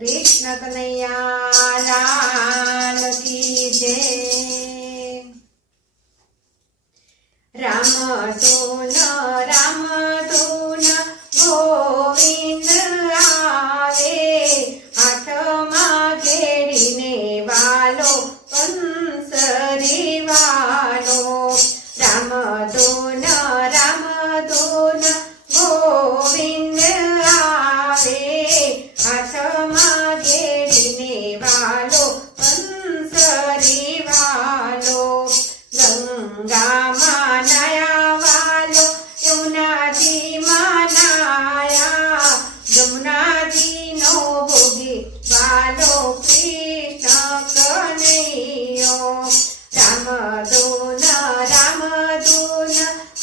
कृष्ण कन्हैया लाल की जय। राम धून गोविंद आवे, हाथमां घेड़ीने वालो कंसरी वालो। राम धून गोविंद आवे, हाथमां घेड़ीने वालो कंसरी वालो। गंगा मां नाया वालो, यमुना जी मां नाया, यमुना जी नो भोगी वालो कृष्ण कन्हैयो। राम धून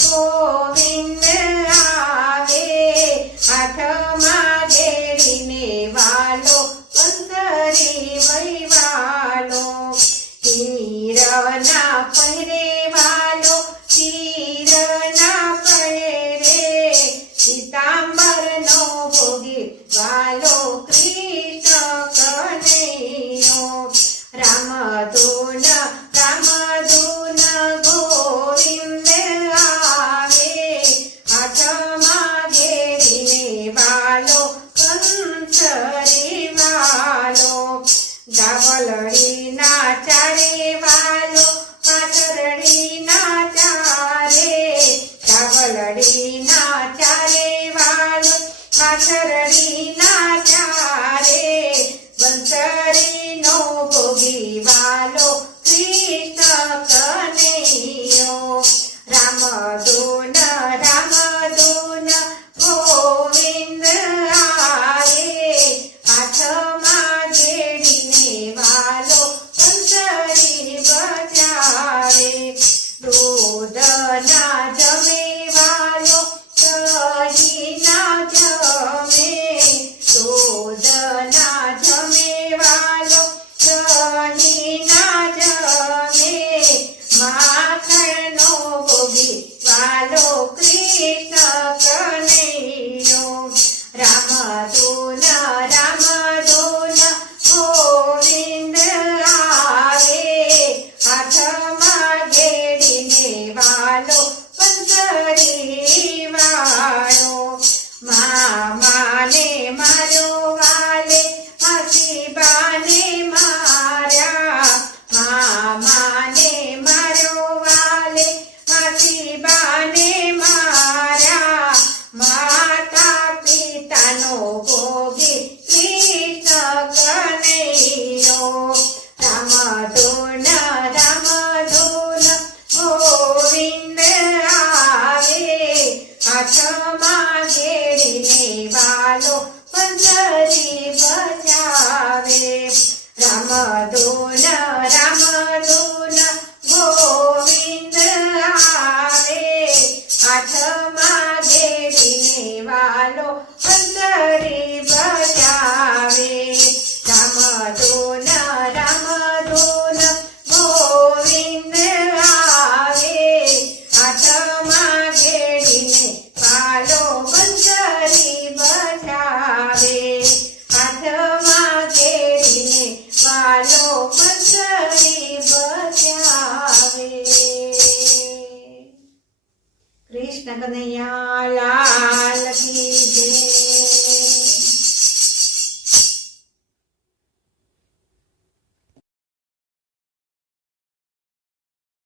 गोविंद आवे, हाथमां घेड़ीने वालो कंसरी वही वालो। हीर ना पहिरे वालो, हीर ना पहिरे, पीतांबर नो भोगी वालो कृष्ण कन्हैयो। राम धून गोविंद आवे, हाथमां घेड़ीने वालो कंसरी वालो। गावलड़ी नाचारे वालो, पाथरड़ी नाचारे, गावलड़ी नाचारे वालो, पाथरड़ी नाचारे, बंसरी नो भोगी वालो कृष्ण कन्हैयो। राम धून गोविंद आवे, हाथमां घेड़ीने वालो कंसरी बजावे। दूध ना जमे वालो, दही ना जमे, दूध ना जमे वालो, दही ना जमे, माखण नो भोगी वालो कृष्ण कन्हैयो। राम धून गोविंद आवे, हाथमां घेड़ीने वालो कंसरी वालो। मामा ने मार्यो वाले, मासीबा ने मार्या, मामा ने मार्यो वाले, मासीबा ने मार्या, माता पिता नो भोगी कृष्ण कन्हैयो। राम धून गोविंद आवे, हाथमां घेड़ीने वालो कंसरी बजावे। राम धून गोविंद आवे, हाथमां घेड़ीने वालो कंसरी बजावे। राम धून गोविंद आवे, हाथमां घेड़ीने वालो कंसरी बजावे, हाथमां घेड़ीने वालो कंसरी बजावे। कृष्ण कन्हैया लाल की जय।